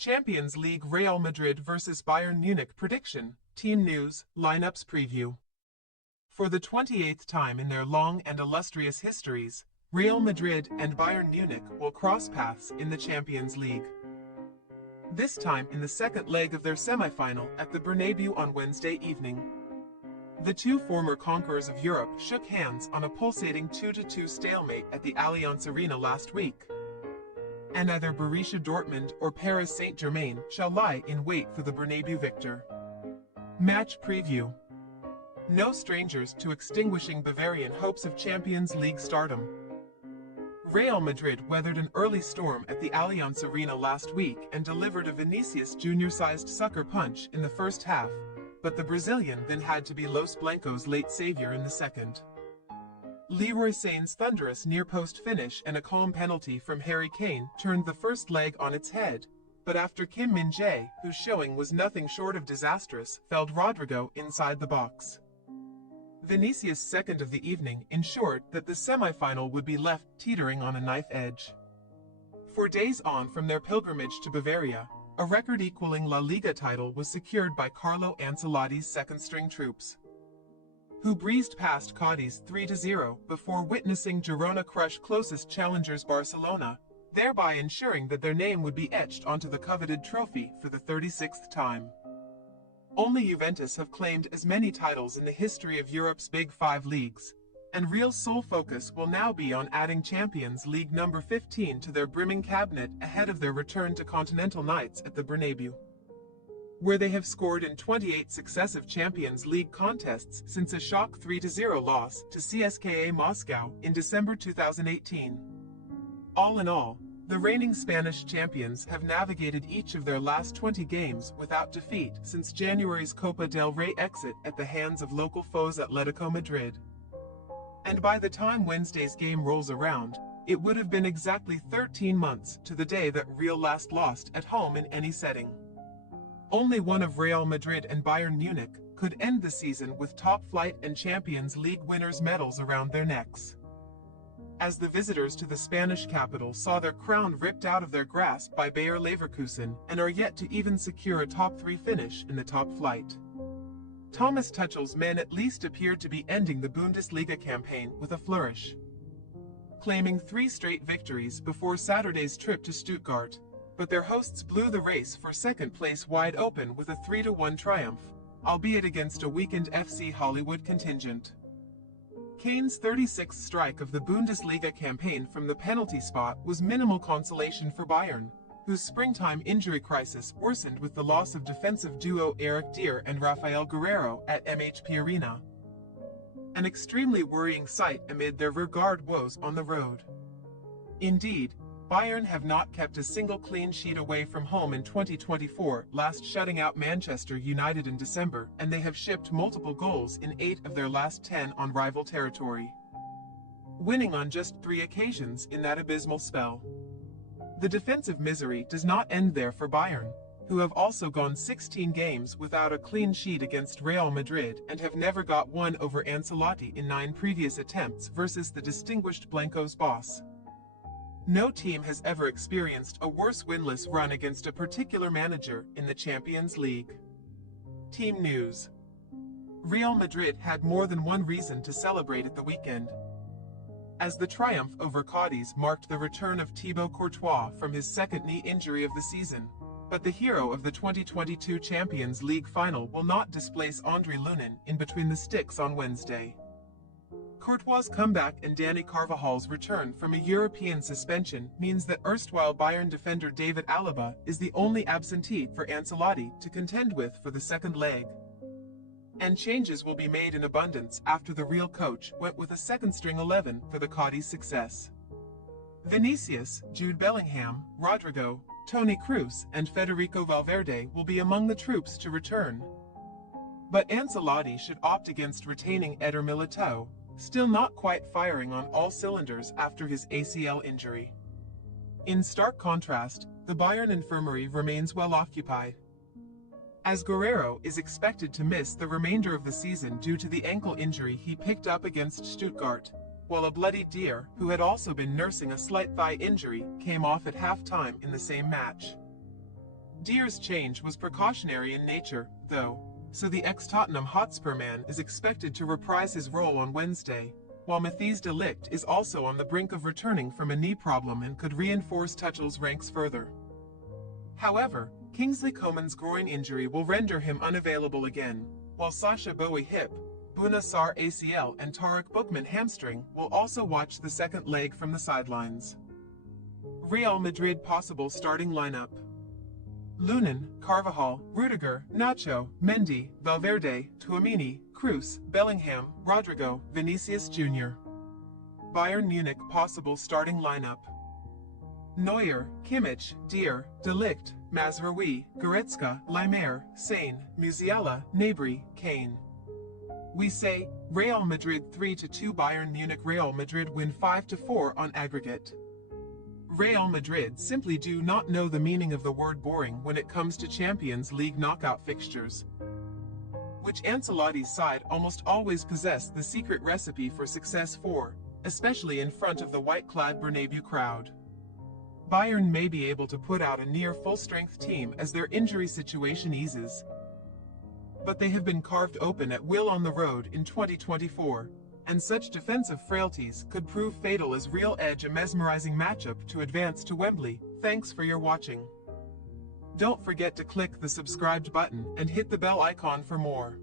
Champions League Real Madrid vs Bayern Munich prediction, team news, lineups preview. For the 28th time in their long and illustrious histories, Real Madrid and Bayern Munich will cross paths in the Champions League. This time in the second leg of their semi-final at the Bernabeu on Wednesday evening. The two former conquerors of Europe shook hands on a pulsating 2-2 stalemate at the Allianz Arena last week. And either Borussia Dortmund or Paris Saint-Germain shall lie in wait for the Bernabeu victor. Match preview. No strangers to extinguishing Bavarian hopes of Champions League stardom. Real Madrid weathered an early storm at the Allianz Arena last week and delivered a Vinicius Jr.-sized sucker punch in the first half, but the Brazilian then had to be Los Blancos' late savior in the second. Leroy Sané's thunderous near-post finish and a calm penalty from Harry Kane turned the first leg on its head, but after Kim Min-jae, whose showing was nothing short of disastrous, felled Rodrigo inside the box. Vinicius' second of the evening ensured that the semi-final would be left teetering on a knife edge. 4 days on from their pilgrimage to Bavaria, a record-equaling La Liga title was secured by Carlo Ancelotti's second-string troops, who breezed past Cadiz 3-0 before witnessing Girona crush closest challengers Barcelona, thereby ensuring that their name would be etched onto the coveted trophy for the 36th time. Only Juventus have claimed as many titles in the history of Europe's Big Five leagues, and Real's sole focus will now be on adding Champions League number 15 to their brimming cabinet ahead of their return to continental nights at the Bernabeu, where they have scored in 28 successive Champions League contests since a shock 3-0 loss to CSKA Moscow in December 2018. All in all, the reigning Spanish champions have navigated each of their last 20 games without defeat since January's Copa del Rey exit at the hands of local foes Atletico Madrid. And by the time Wednesday's game rolls around, it would have been exactly 13 months to the day that Real last lost at home in any setting. Only one of Real Madrid and Bayern Munich could end the season with top-flight and Champions League winners' medals around their necks, as the visitors to the Spanish capital saw their crown ripped out of their grasp by Bayer Leverkusen and are yet to even secure a top-3 finish in the top flight. Thomas Tuchel's men at least appeared to be ending the Bundesliga campaign with a flourish, claiming 3 straight victories before Saturday's trip to Stuttgart, but their hosts blew the race for second place wide open with a 3-1 triumph, albeit against a weakened FC Hollywood contingent. Kane's 36th strike of the Bundesliga campaign from the penalty spot was minimal consolation for Bayern, whose springtime injury crisis worsened with the loss of defensive duo Eric Dier and Rafael Guerreiro at MHP Arena. An extremely worrying sight amid their rearguard woes on the road. Indeed, Bayern have not kept a single clean sheet away from home in 2024, last shutting out Manchester United in December, and they have shipped multiple goals in 8 of their last 10 on rival territory, winning on just 3 occasions in that abysmal spell. The defensive misery does not end there for Bayern, who have also gone 16 games without a clean sheet against Real Madrid and have never got one over Ancelotti in 9 previous attempts versus the distinguished Blancos boss. No team has ever experienced a worse winless run against a particular manager in the Champions League. Team news. Real Madrid had more than one reason to celebrate at the weekend, as the triumph over Cadiz marked the return of Thibaut Courtois from his second knee injury of the season, but the hero of the 2022 Champions League final will not displace Andre Lunin in between the sticks on Wednesday. Courtois' comeback and Dani Carvajal's return from a European suspension means that erstwhile Bayern defender David Alaba is the only absentee for Ancelotti to contend with for the second leg. And changes will be made in abundance after the Real coach went with a second-string 11 for the Cadiz success. Vinicius, Jude Bellingham, Rodrigo, Toni Kroos and Federico Valverde will be among the troops to return. But Ancelotti should opt against retaining Eder Militao, still not quite firing on all cylinders after his ACL injury. In stark contrast, the Bayern infirmary remains well occupied, as Guerreiro is expected to miss the remainder of the season due to the ankle injury he picked up against Stuttgart, while a bloody Dier, who had also been nursing a slight thigh injury, came off at half-time in the same match. Dier's change was precautionary in nature, though, so the ex-Tottenham Hotspur man is expected to reprise his role on Wednesday, while Matthijs de Ligt is also on the brink of returning from a knee problem and could reinforce Tuchel's ranks further. However, Kingsley Coman's groin injury will render him unavailable again, while Sacha Boey hip, Bouna Sarr ACL and Tarek Bookman hamstring will also watch the second leg from the sidelines. Real Madrid possible starting lineup: Lunin, Carvajal, Rudiger, Nacho, Mendy, Valverde, Tchouaméni, Kroos, Bellingham, Rodrigo, Vinicius Jr. Bayern Munich possible starting lineup: Neuer, Kimmich, Dier, De Ligt, Mazraoui, Goretzka, Laimer, Sane, Musiala, Gnabry, Kane. We say, Real Madrid 3-2 Bayern Munich. Real Madrid win 5-4 on aggregate. Real Madrid simply do not know the meaning of the word boring when it comes to Champions League knockout fixtures, which Ancelotti's side almost always possess the secret recipe for success for, especially in front of the white-clad Bernabeu crowd. Bayern may be able to put out a near full-strength team as their injury situation eases, but they have been carved open at will on the road in 2024, and such defensive frailties could prove fatal as Real edge a mesmerizing matchup to advance to Wembley. Thanks for your watching. Don't forget to click the subscribed button and hit the bell icon for more.